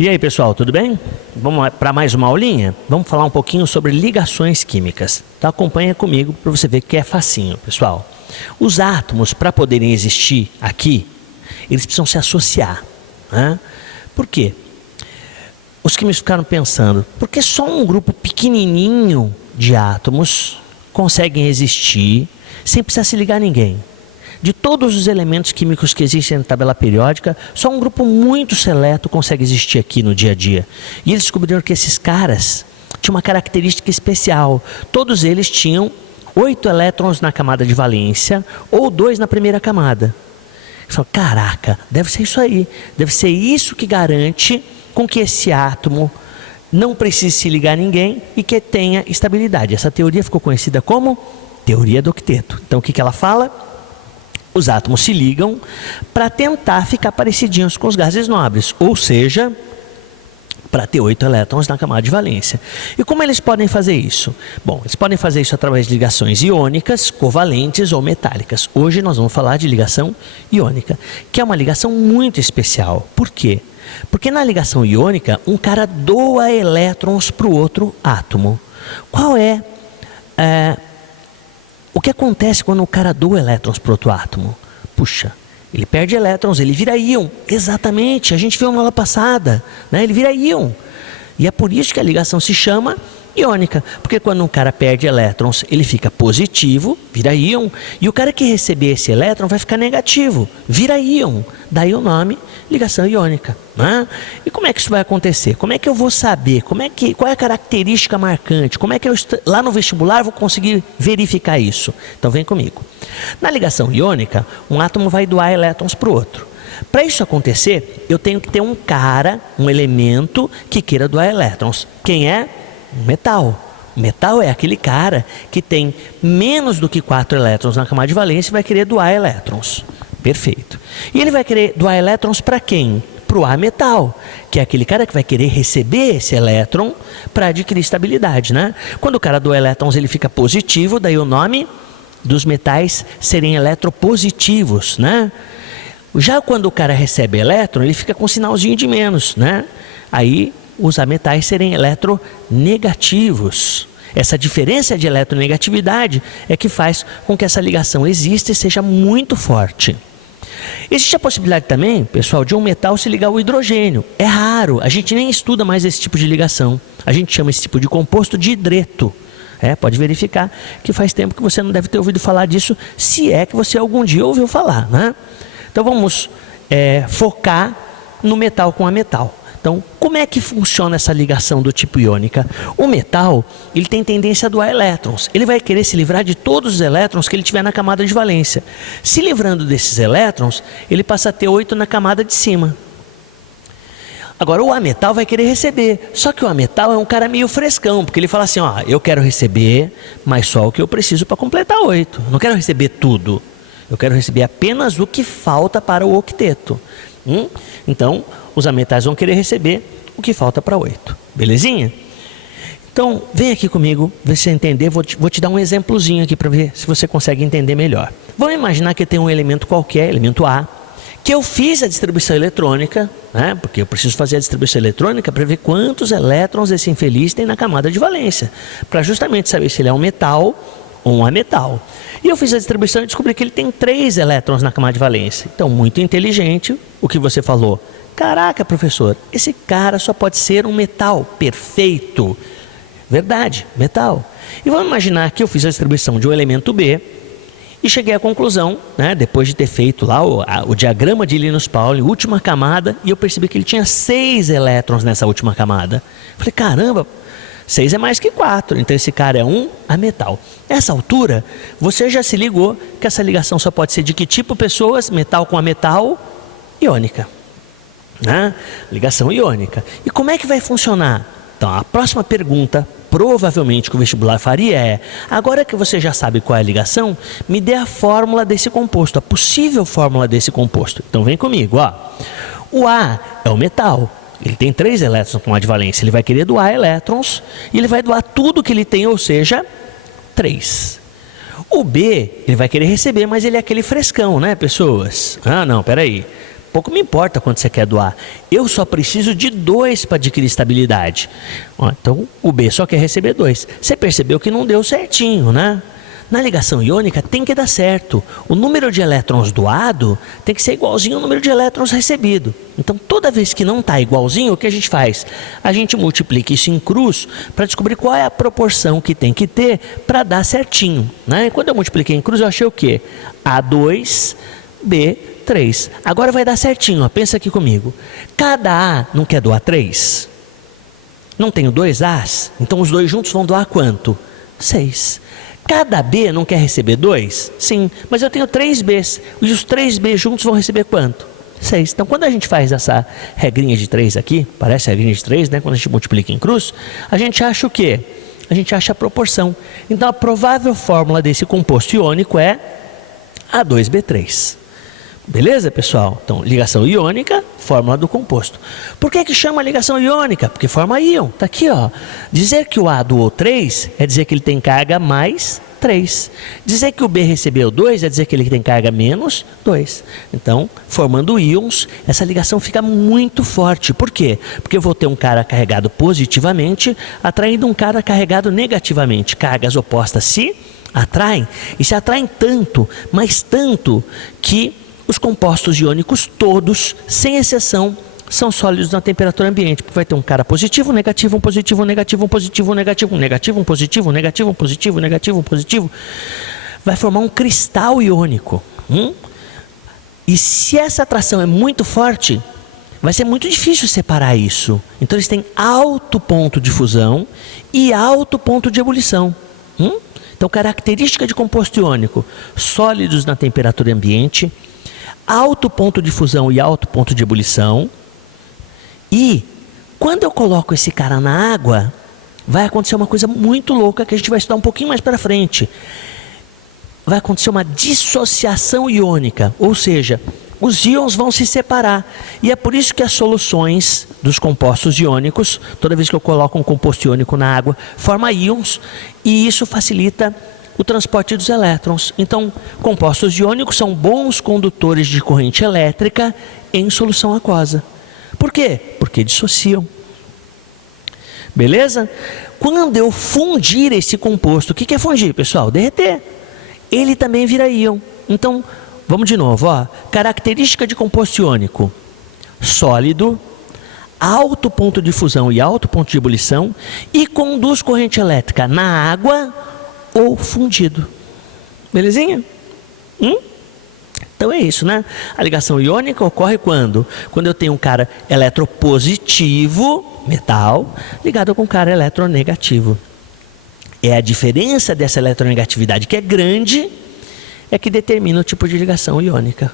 E aí, pessoal, tudo bem? Vamos para mais uma aulinha? Vamos falar um pouquinho sobre ligações químicas. Então acompanha comigo para você ver que é facinho, pessoal. Os átomos, para poderem existir aqui, eles precisam se associar, né? Por quê? Os químicos ficaram pensando, por que só um grupo pequenininho de átomos conseguem existir sem precisar se ligar a ninguém? De todos os elementos químicos que existem na tabela periódica, só um grupo muito seleto consegue existir aqui no dia a dia. E eles descobriram que esses caras tinham uma característica especial. Todos eles tinham 8 elétrons na camada de valência ou 2 na primeira camada. Eles falaram, caraca, deve ser isso aí. Deve ser isso que garante com que esse átomo não precise se ligar a ninguém e que tenha estabilidade. Essa teoria ficou conhecida como teoria do octeto. Então o que ela fala? Os átomos se ligam para tentar ficar parecidinhos com os gases nobres, ou seja, para ter 8 elétrons na camada de valência. E como eles podem fazer isso? Bom, eles podem fazer isso através de ligações iônicas, covalentes ou metálicas. Hoje nós vamos falar de ligação iônica, que é uma ligação muito especial. Por quê? Porque na ligação iônica, um cara doa elétrons para o outro átomo. Qual é o que acontece quando o cara doa elétrons para outro átomo? Puxa, ele perde elétrons, ele vira íon. Exatamente, a gente viu na aula passada, né? Ele vira íon. E é por isso que a ligação se chama iônica. Porque quando um cara perde elétrons, ele fica positivo, vira íon. E o cara que receber esse elétron vai ficar negativo, vira íon. Daí o nome, ligação iônica, né? E como é que isso vai acontecer? Como é que eu vou saber? Qual é a característica marcante? Como é que eu, lá no vestibular, vou conseguir verificar isso? Então vem comigo. Na ligação iônica, um átomo vai doar elétrons para o outro. Para isso acontecer, eu tenho que ter um cara, um elemento que queira doar elétrons. Quem é? Um metal. O metal é aquele cara que tem menos do que 4 elétrons na camada de valência e vai querer doar elétrons. Perfeito. E ele vai querer doar elétrons para quem? Para o ametal, que é aquele cara que vai querer receber esse elétron para adquirir estabilidade, né? Quando o cara doa elétrons, ele fica positivo, daí o nome dos metais serem eletropositivos, né? Já quando o cara recebe elétron, ele fica com um sinalzinho de menos, né? Aí os ametais serem eletronegativos. Essa diferença de eletronegatividade é que faz com que essa ligação exista e seja muito forte. Existe a possibilidade também, pessoal, de um metal se ligar ao hidrogênio. É raro, a gente nem estuda mais esse tipo de ligação. A gente chama esse tipo de composto de hidreto. Pode verificar que faz tempo que você não deve ter ouvido falar disso, se é que você algum dia ouviu falar, né? Então vamos focar no metal com a metal. Então, como é que funciona essa ligação do tipo iônica? O metal, ele tem tendência a doar elétrons. Ele vai querer se livrar de todos os elétrons que ele tiver na camada de valência. Se livrando desses elétrons, ele passa a ter 8 na camada de cima. Agora, o ametal vai querer receber. Só que o ametal é um cara meio frescão, porque ele fala assim, ó, eu quero receber, mas só o que eu preciso para completar 8. Eu não quero receber tudo. Eu quero receber apenas o que falta para o octeto. Então, os ametais vão querer receber o que falta para 8. Belezinha? Então, vem aqui comigo, ver se você entender. Vou te dar um exemplozinho aqui para ver se você consegue entender melhor. Vamos imaginar que eu tenho um elemento qualquer, elemento A, que eu fiz a distribuição eletrônica, né? Porque eu preciso fazer a distribuição eletrônica para ver quantos elétrons esse infeliz tem na camada de valência, para justamente saber se ele é um metal ou um ametal. E eu fiz a distribuição e descobri que ele tem 3 elétrons na camada de valência. Então, muito inteligente o que você falou. Caraca, professor, esse cara só pode ser um metal. Perfeito. Verdade, metal. E vamos imaginar que eu fiz a distribuição de um elemento B e cheguei à conclusão, né, depois de ter feito lá o diagrama de Linus Pauling, última camada, e eu percebi que ele tinha 6 elétrons nessa última camada. Falei, caramba, 6 é mais que 4, então esse cara é um ametal. Nessa altura, você já se ligou que essa ligação só pode ser de que tipo, pessoas? Metal com ametal, iônica. Né? Ligação iônica. E como é que vai funcionar? Então, a próxima pergunta, provavelmente que o vestibular faria é, agora que você já sabe qual é a ligação, me dê a fórmula desse composto, a possível fórmula desse composto. Então vem comigo, ó. O A é o metal. Ele tem 3 elétrons na camada de valência. Ele vai querer doar elétrons e ele vai doar tudo que ele tem, ou seja, 3. O B, ele vai querer receber, mas ele é aquele frescão, né, pessoas? Ah, não, peraí. pouco me importa quanto você quer doar. Eu só preciso de 2 para adquirir estabilidade. Então, o B só quer receber 2. Você percebeu que não deu certinho, né? Na ligação iônica tem que dar certo. O número de elétrons doado tem que ser igualzinho ao número de elétrons recebido. Então, toda vez que não está igualzinho, o que a gente faz? A gente multiplica isso em cruz para descobrir qual é a proporção que tem que ter para dar certinho, né? Quando eu multipliquei em cruz, eu achei o quê? A2, B3. Agora vai dar certinho, ó. Pensa aqui comigo. Cada A não quer doar 3? Não tenho 2 A's? Então, os 2 juntos vão doar quanto? 6. Cada B não quer receber 2? Sim, mas eu tenho 3 B's. E os 3 B juntos vão receber quanto? 6. Então, quando a gente faz essa regrinha de 3 aqui, parece a regrinha de 3, né? Quando a gente multiplica em cruz, a gente acha o quê? A gente acha a proporção. Então, a provável fórmula desse composto iônico é A2B3. Beleza, pessoal? Então, ligação iônica, fórmula do composto. Por que chama ligação iônica? Porque forma íon. Está aqui, ó. Dizer que o A doou 3 é dizer que ele tem carga mais 3. Dizer que o B recebeu 2 é dizer que ele tem carga menos 2. Então, formando íons, essa ligação fica muito forte. Por quê? Porque eu vou ter um cara carregado positivamente atraindo um cara carregado negativamente. Cargas opostas se atraem. E se atraem tanto, mas tanto, que os compostos iônicos todos, sem exceção, são sólidos na temperatura ambiente, porque vai ter um cara positivo, negativo, um positivo, um negativo, um positivo, um negativo, um negativo, um positivo, um negativo, um positivo, um negativo, um positivo. Vai formar um cristal iônico. E se essa atração é muito forte, vai ser muito difícil separar isso. Então eles têm alto ponto de fusão e alto ponto de ebulição. Então, característica de composto iônico: sólidos na temperatura ambiente, alto ponto de fusão e alto ponto de ebulição. E quando eu coloco esse cara na água, vai acontecer uma coisa muito louca que a gente vai estudar um pouquinho mais para frente. Vai acontecer uma dissociação iônica, ou seja, os íons vão se separar. E é por isso que as soluções dos compostos iônicos, toda vez que eu coloco um composto iônico na água, forma íons, e isso facilita o transporte dos elétrons. Então, compostos iônicos são bons condutores de corrente elétrica em solução aquosa. Por quê? Porque dissociam. Beleza? Quando eu fundir esse composto, o que é fundir, pessoal? Derreter. Ele também vira íon. Então, vamos de novo, ó. Característica de composto iônico: sólido, alto ponto de fusão e alto ponto de ebulição, e conduz corrente elétrica na água ou fundido. Belezinha? Então é isso, né? A ligação iônica ocorre quando? Quando eu tenho um cara eletropositivo, metal, ligado com um cara eletronegativo. É a diferença dessa eletronegatividade, que é grande, é que determina o tipo de ligação iônica.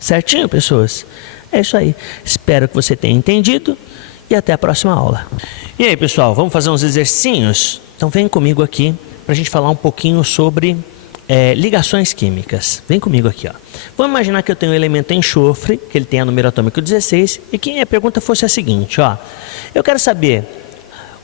Certinho, pessoas? É isso aí. Espero que você tenha entendido e até a próxima aula. E aí, pessoal, vamos fazer uns exercinhos? Então vem comigo aqui para a gente falar um pouquinho sobre ligações químicas. Vem comigo aqui, ó. Vamos imaginar que eu tenho um elemento enxofre, que ele tem a número atômico 16, e que a pergunta fosse a seguinte, ó. Eu quero saber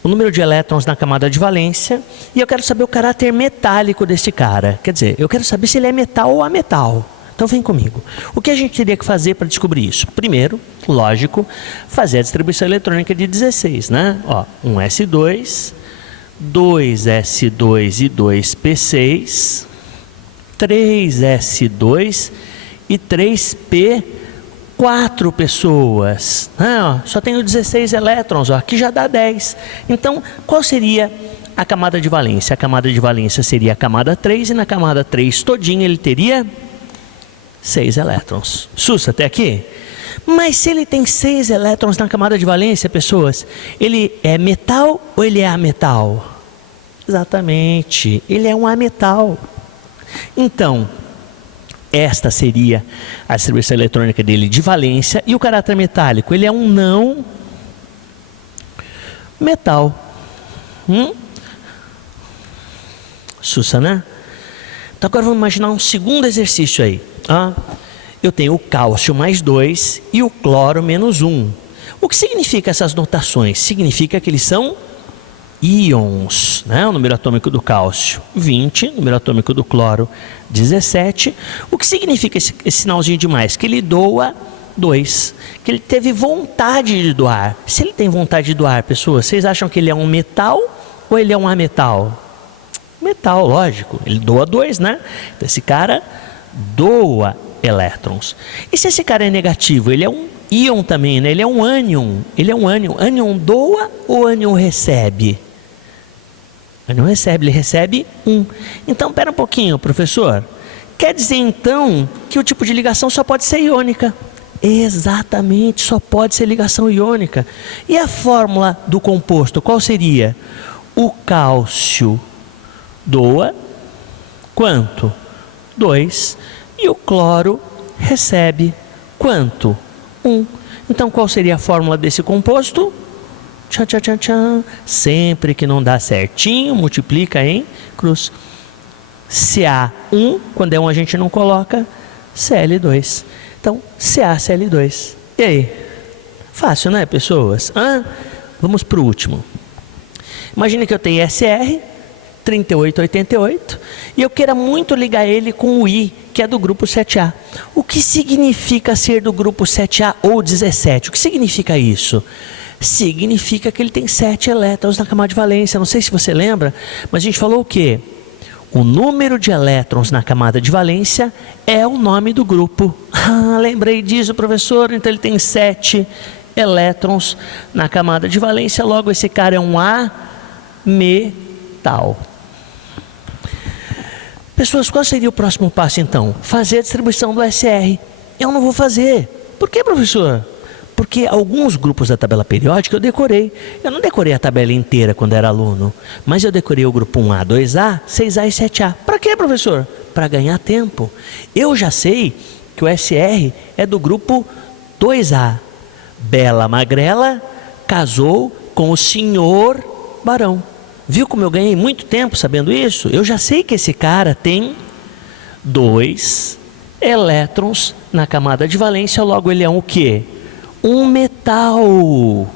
o número de elétrons na camada de valência e eu quero saber o caráter metálico desse cara. Quer dizer, eu quero saber se ele é metal ou ametal. Então vem comigo. O que a gente teria que fazer para descobrir isso? Primeiro, lógico, fazer a distribuição eletrônica de 16, né? Ó, 1s2, 2s2 e 2p6, 3s2 e 3p, 4 pessoas. Só tenho 16 elétrons, ó, aqui já dá 10. Então, qual seria a camada de valência? A camada de valência seria a camada 3, e na camada 3 todinha ele teria 6 elétrons. Sussa, até aqui? Mas se ele tem 6 elétrons na camada de valência, pessoas, ele é metal ou ele é ametal? Exatamente, ele é um ametal. Então, esta seria a distribuição eletrônica dele de valência. E o caráter metálico, ele é um não metal. Sussa, né? Então agora vamos imaginar um segundo exercício aí. Eu tenho o cálcio mais 2 e o cloro menos 1. O que significa essas notações? Significa que eles são íons, né? O número atômico do cálcio 20, o número atômico do cloro 17. O que significa esse sinalzinho de mais? Que ele doa 2, que ele teve vontade de doar. Se ele tem vontade de doar, pessoas, vocês acham que ele é um metal ou ele é um ametal? Metal, lógico. Ele doa 2, né? Então esse cara doa elétrons. E se esse cara é negativo, ele é um íon também, né? Ele é um ânion. Ele é um ânion. Ânion doa ou ânion recebe? Ânion recebe, ele recebe 1. Então, pera um pouquinho, professor. Quer dizer, então, que o tipo de ligação só pode ser iônica? Exatamente, só pode ser ligação iônica. E a fórmula do composto, qual seria? O cálcio doa quanto? 2. E o cloro recebe quanto? 1. Então, qual seria a fórmula desse composto? Tchan, tchan, tchan, tchan. Sempre que não dá certinho, multiplica em cruz. Ca1, quando é 1 a gente não coloca, Cl2. Então, CaCl2. E aí? Fácil, né, pessoas? Vamos para o último. Imagine que eu tenho SR, 3888, e eu queira muito ligar ele com o I, que é do grupo 7A. O que significa ser do grupo 7A ou 17? O que significa isso? Significa que ele tem 7 elétrons na camada de valência. Não sei se você lembra, mas a gente falou o quê? O número de elétrons na camada de valência é o nome do grupo. Lembrei disso, professor. Então ele tem 7 elétrons na camada de valência. Logo, esse cara é um ametal. Pessoas, qual seria o próximo passo então? Fazer a distribuição do SR. Eu não vou fazer. Por que, professor? Porque alguns grupos da tabela periódica eu decorei. Eu não decorei a tabela inteira quando era aluno, mas eu decorei o grupo 1A, 2A, 6A e 7A. Para quê, professor? Para ganhar tempo. Eu já sei que o SR é do grupo 2A. Bela Magrela casou com o senhor Barão. Viu como eu ganhei muito tempo sabendo isso? Eu já sei que esse cara tem 2 elétrons na camada de valência, logo ele é um o quê? Um metal.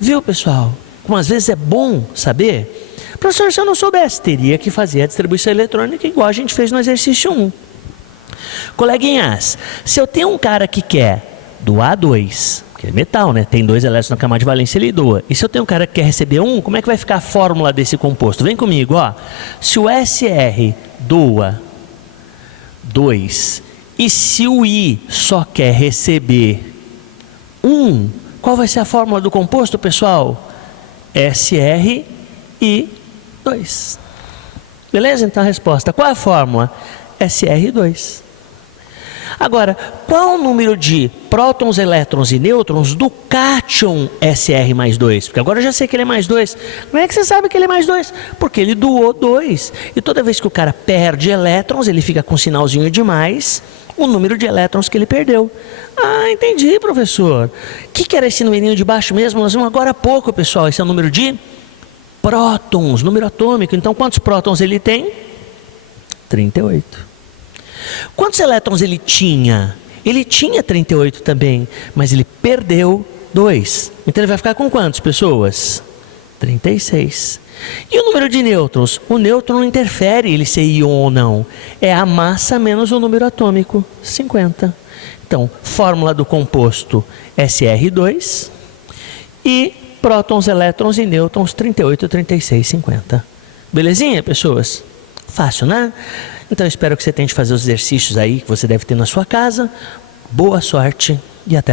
Viu, pessoal? Como às vezes é bom saber. Professor, se eu não soubesse, teria que fazer a distribuição eletrônica igual a gente fez no exercício 1. Coleguinhas, se eu tenho um cara que quer doar 2, que é metal, né? Tem 2 elétrons na camada de valência, ele doa. E se eu tenho um cara que quer receber 1, como é que vai ficar a fórmula desse composto? Vem comigo, ó. Se o SR doa 2 e se o I só quer receber 1, qual vai ser a fórmula do composto, pessoal? SR e 2. Beleza? Então a resposta. Qual é a fórmula? SR2. Agora, qual o número de prótons, elétrons e nêutrons do cátion SR mais 2? Porque agora eu já sei que ele é mais 2. Como é que você sabe que ele é mais 2? Porque ele doou 2. E toda vez que o cara perde elétrons, ele fica com um sinalzinho de mais, o número de elétrons que ele perdeu. Ah, entendi, professor. O que era esse numerinho de baixo mesmo? Nós vimos agora há pouco, pessoal. Esse é o número de prótons, número atômico. Então, quantos prótons ele tem? 38. Quantos elétrons ele tinha? Ele tinha 38 também, mas ele perdeu 2. Então ele vai ficar com quantas pessoas? 36. E o número de nêutrons? O nêutron não interfere ele ser íon ou não. É a massa menos o número atômico, 50. Então, fórmula do composto SR2 e prótons, elétrons e nêutrons 38, 36, 50. Belezinha, pessoas? Fácil, né? Então, espero que você tente fazer os exercícios aí que você deve ter na sua casa. Boa sorte e até a próxima.